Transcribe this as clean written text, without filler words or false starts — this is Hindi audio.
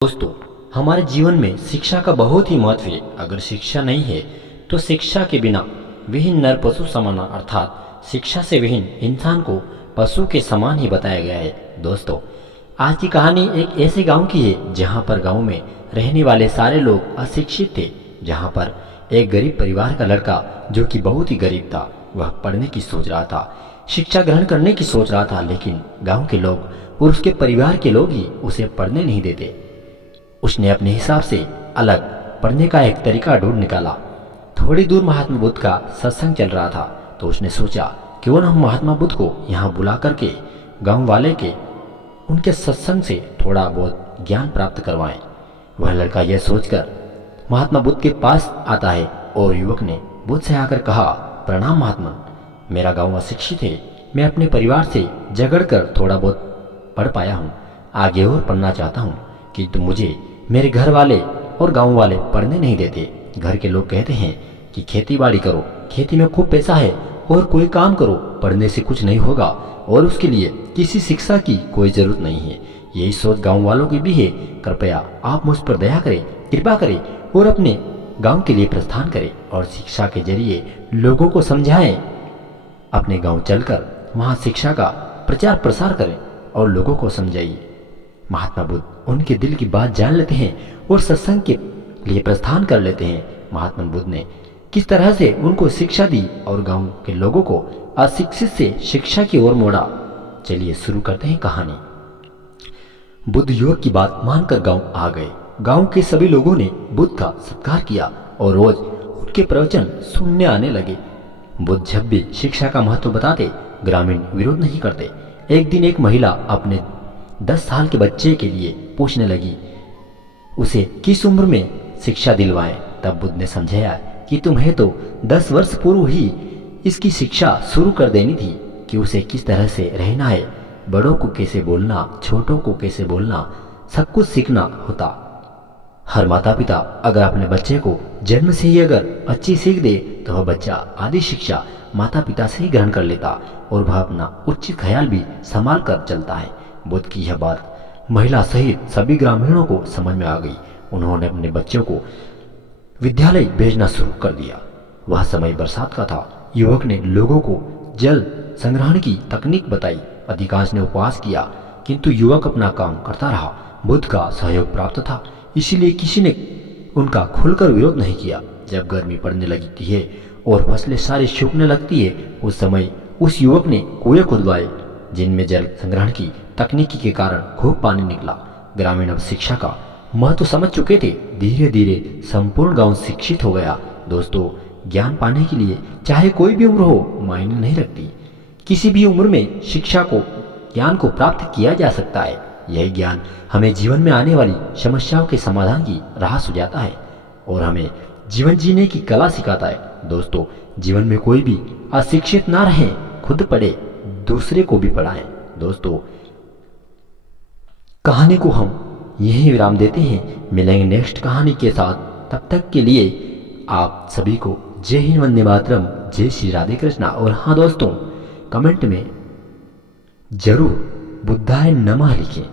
दोस्तों, हमारे जीवन में शिक्षा का बहुत ही महत्व है। अगर शिक्षा नहीं है तो शिक्षा के बिना विहीन नर पशु समान, अर्थात शिक्षा से विहीन इंसान को पशु के समान ही बताया गया है। दोस्तों, आज की कहानी एक ऐसे गांव की है जहां पर गांव में रहने वाले सारे लोग अशिक्षित थे। जहां पर एक गरीब परिवार का लड़का, जो कि बहुत ही गरीब था, वह पढ़ने की सोच रहा था, शिक्षा ग्रहण करने की सोच रहा था, लेकिन गांव के लोग और उसके परिवार के लोग ही उसे पढ़ने नहीं देते। उसने अपने हिसाब से अलग पढ़ने का एक तरीका ढूंढ निकाला। थोड़ी दूर महात्मा बुद्ध का सत्संग चल रहा था, तो उसने सोचा क्यों न हम महात्मा बुद्ध को यहाँ बुला करके गांव वाले के उनके सत्संग से थोड़ा बहुत ज्ञान प्राप्त करवाएं। वह लड़का यह सोचकर महात्मा बुद्ध के पास आता है और युवक ने बुद्ध से आकर कहा, प्रणाम महात्मा, मेरा गांव अशिक्षित है, मैं अपने परिवार से झगड़ कर थोड़ा बहुत पढ़ पाया हूँ, आगे और पढ़ना चाहता हूँ, किंतु मुझे मेरे घर वाले और गांव वाले पढ़ने नहीं देते। घर के लोग कहते हैं कि खेती बाड़ी करो, खेती में खूब पैसा है, और कोई काम करो, पढ़ने से कुछ नहीं होगा और उसके लिए किसी शिक्षा की कोई जरूरत नहीं है। यही सोच गांव वालों की भी है। कृपया आप मुझ पर दया करें, कृपा करें और अपने गांव के लिए प्रस्थान करें और शिक्षा के जरिए लोगों को समझाएं। अपने गांव चलकर वहां शिक्षा का प्रचार प्रसार करें और लोगों को समझाइए। महात्मा बुद्ध उनके दिल की बात जान लेते हैं और सत्संग के लिए प्रस्थान कर लेते हैं। महात्मा बुद्ध ने किस तरह से उनको शिक्षा दी और गांव के लोगों को अशिक्षित से शिक्षा की ओर मोड़ा। चलिए शुरू करते हैं कहानी। बुद्ध युवक की बात मानकर गांव आ गए। गांव के सभी लोगों ने बुद्ध का सत्कार किया और रोज उनके प्रवचन सुनने आने लगे। बुद्ध जब भी शिक्षा का महत्व बताते, ग्रामीण विरोध नहीं करते। एक दिन एक महिला अपने 10 साल के बच्चे के लिए पूछने लगी, उसे किस उम्र में शिक्षा दिलवाएं। तब बुद्ध ने समझाया कि तुम्हें तो 10 वर्ष पूर्व ही इसकी शिक्षा शुरू कर देनी थी कि उसे किस तरह से रहना है, बड़ों को कैसे बोलना, छोटों को कैसे बोलना, सब कुछ सीखना होता। हर माता पिता अगर अपने बच्चे को जन्म से ही अगर अच्छी सीख दे तो वह बच्चा आदि शिक्षा माता पिता से ही ग्रहण कर लेता और वह अपना उचित ख्याल भी संभाल कर चलता है। बुद्ध की यह बात महिला सहित सभी ग्रामीणों को समझ में आ गई। उन्होंने अपने बच्चों को विद्यालय भेजना शुरू कर दिया। वह समय बरसात का था। युवक ने लोगों को जल संग्रहण की तकनीक बताई। अधिकांश ने उपवास किया, किंतु युवक अपना काम करता रहा। बुद्ध का सहयोग प्राप्त था, इसीलिए किसी ने उनका खुलकर विरोध नहीं किया। जब गर्मी पड़ने लगती है और फसलें सारी सूखने लगती है, उस समय उस युवक ने कुएं खुदवाए जिनमें जल संग्रहण की तकनीकी के कारण खूब पानी निकला। ग्रामीण अब शिक्षा का महत्व समझ चुके थे। धीरे धीरे संपूर्ण गांव शिक्षित हो गया। दोस्तों, ज्ञान पाने के लिए चाहे कोई भी उम्र हो, मायने नहीं रखती। किसी भी उम्र में शिक्षा को, ज्ञान को प्राप्त किया जा सकता है। यही ज्ञान हमें जीवन में आने वाली समस्याओं के समाधान की राह सुझाता है और हमें जीवन जीने की कला सिखाता है। दोस्तों, जीवन में कोई भी अशिक्षित ना रहे, खुद पढ़े, दूसरे को भी पढ़ाएं। दोस्तों, कहानी को हम यहीं विराम देते हैं। मिलेंगे नेक्स्ट कहानी के साथ। तब तक के लिए आप सभी को जय हिंद, वंदे मातरम, जय श्री राधे कृष्णा। और हाँ दोस्तों, कमेंट में जरूर बुद्धाय नमः लिखें।